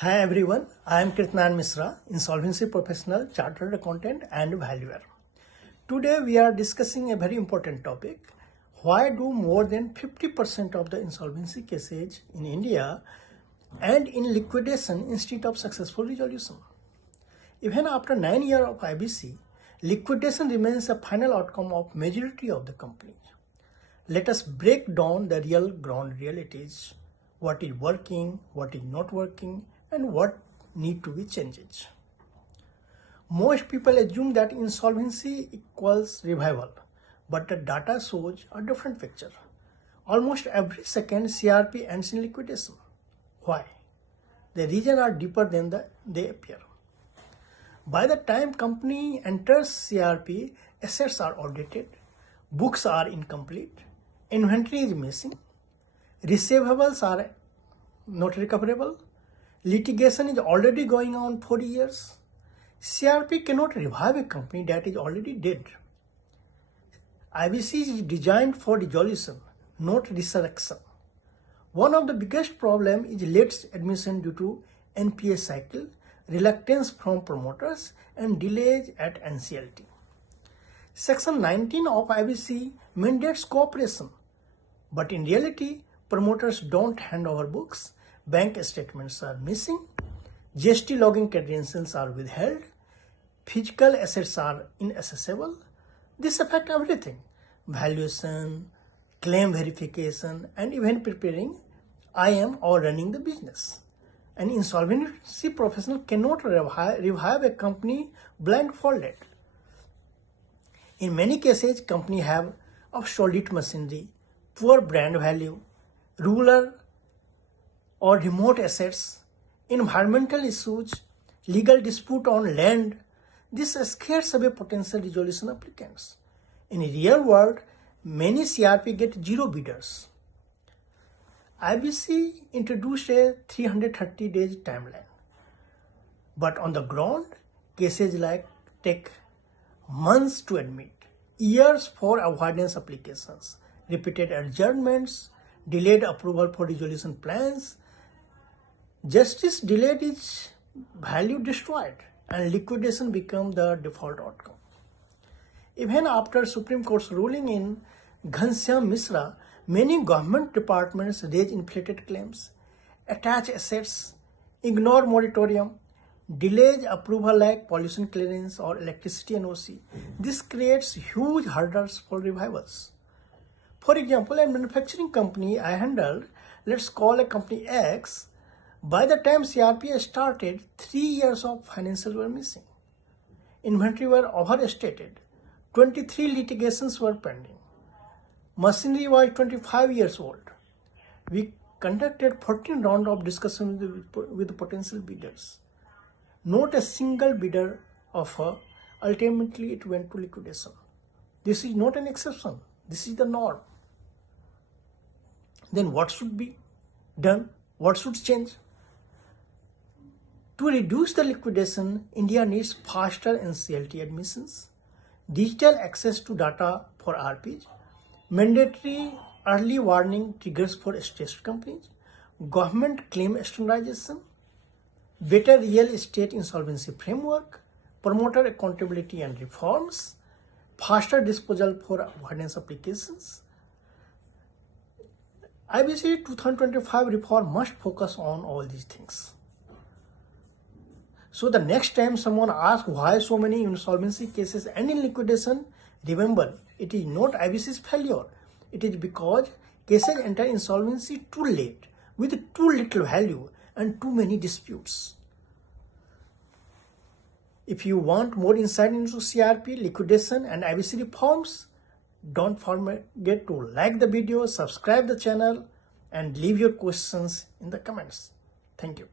Hi everyone, I am Kirtnan Misra, Insolvency Professional, Chartered Accountant and Valuer. Today we are discussing a very important topic. Why do more than 50% of the insolvency cases in India end in liquidation instead of successful resolution? Even after 9 years of IBC, liquidation remains a final outcome of majority of the companies. Let us break down the real ground realities, what is working, what is not working, and what need to be changed. Most people assume that insolvency equals revival, but the data shows a different picture. Almost every second CIRP ends in liquidation. Why? The reasons are deeper than they appear. By the time company enters CIRP, assets are audited, books are incomplete, inventory is missing, receivables are not recoverable, litigation is already going on for years. CIRP cannot revive a company that is already dead. IBC is designed for resolution, not resurrection. One of the biggest problems is late admission due to NPA cycle, reluctance from promoters, and delays at NCLT. Section 19 of IBC mandates cooperation, but in reality, promoters don't hand over books, bank statements are missing, GST logging credentials are withheld, physical assets are inaccessible. This affects everything: valuation, claim verification, and even preparing IM or running the business. An insolvency professional cannot revive a company blindfolded. In many cases, companies have obsolete machinery, poor brand value, rural or remote assets, environmental issues, legal dispute on land. This scares away potential resolution applicants. In the real world, many CIRP get zero bidders. IBC introduced a 330 days timeline, but on the ground, cases take months to admit, years for avoidance applications, repeated adjournments, delayed approval for resolution plans. Justice delayed is value destroyed, and liquidation become the default outcome. Even after Supreme Court's ruling in Ghanshyam Misra, many government departments raise inflated claims, attach assets, ignore moratorium, delays approval like pollution clearance or electricity NOC. This creates huge hurdles for revivals. For example, a manufacturing company I handled, let's call a company X. By the time CIRP started, 3 years of financials were missing. Inventory were overstated. 23 litigations were pending. Machinery was 25 years old. We conducted 14 rounds of discussion with potential bidders. Not a single bidder offer. Ultimately, it went to liquidation. This is not an exception. This is the norm. Then what should be done? What should change? To reduce the liquidation, India needs faster NCLT admissions, digital access to data for RPs, mandatory early warning triggers for stressed companies, government claim standardization, better real estate insolvency framework, promoter accountability and reforms, faster disposal for avoidance applications. IBC 2025 reform must focus on all these things. So the next time someone asks why so many insolvency cases end in liquidation, remember, it is not IBC's failure. It is because cases enter insolvency too late, with too little value and too many disputes. If you want more insight into CIRP, liquidation and IBC reforms, don't forget to like the video, subscribe the channel, and leave your questions in the comments. Thank you.